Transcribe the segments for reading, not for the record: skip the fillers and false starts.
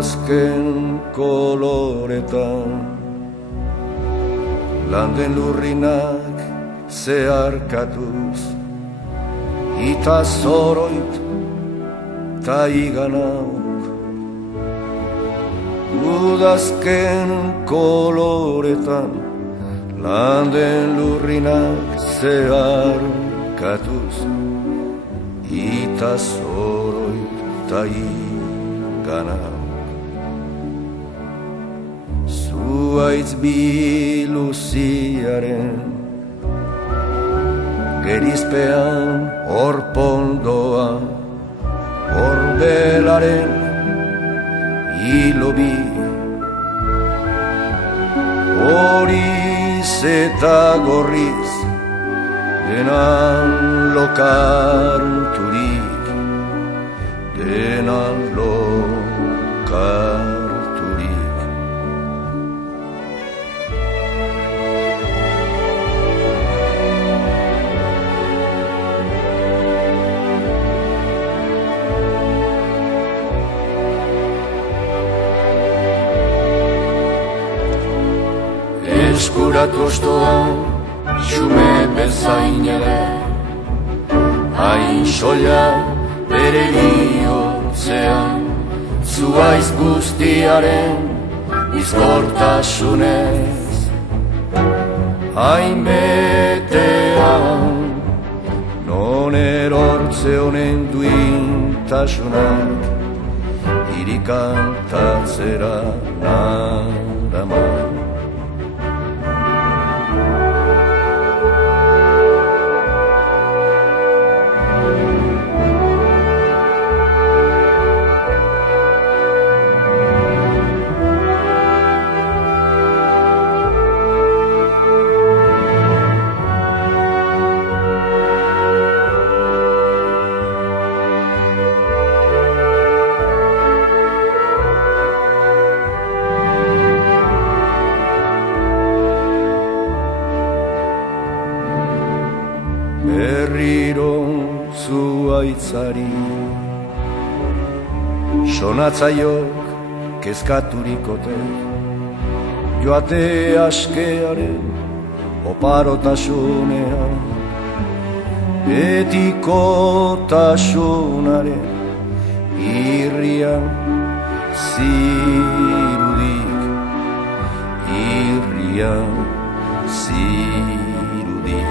Udazken koloretan landen lurrinak zeharkatuz ita zoroit ta iganauk. Udazken koloretan landen lurrinak zeharkatuz ita zoroit ta iganauk. Zuaitz biluziaren gerizpean orpondoa, orbelaren hilobi, horiz eta gorriz denan lokarturik, denan lokarturik. Eskuratu ostoan, xume bezain ere, hain soila bere bihotzean, zuaiz guztiaren bizkortasunez. Hain betean, non erortze honen duintasunak, irikantatzera naraman. Berriro zuaitzari sonatzaiok kezkaturikote joate askearen oparotasunean betikotasunaren irrian zirudik, irrian zirudik.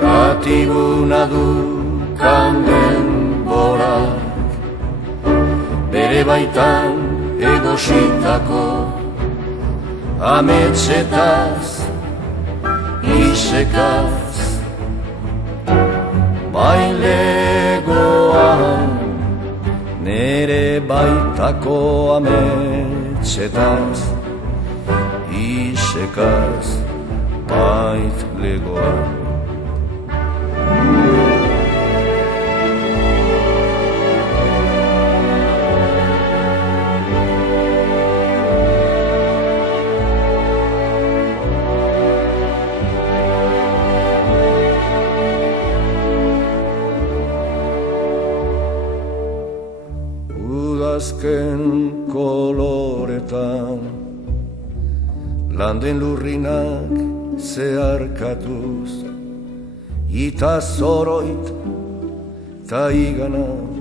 Gatibuna du denborak bere baitan egositako ametsetaz, isekaz, bailegoan nere baitako ametsetaz, isekaz, bailegoan. Udazken koloretan landen lurrinak zeharkatuz ita zoroit ta iganak,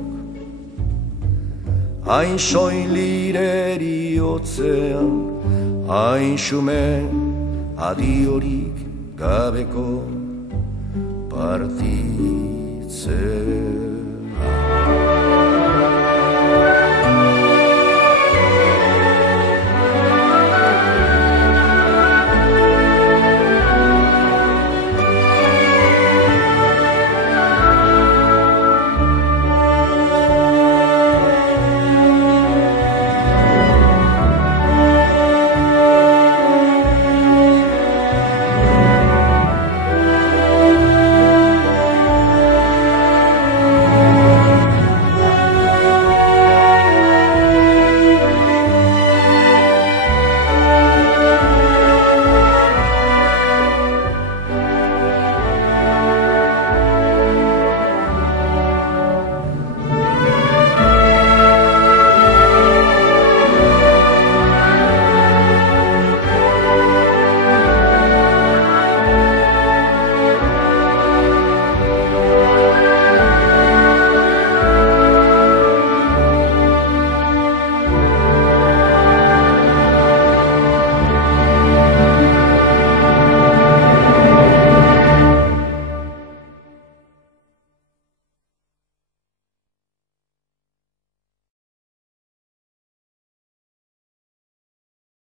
hain soilireri otzean, hain xume adiorik gabeko partitzen.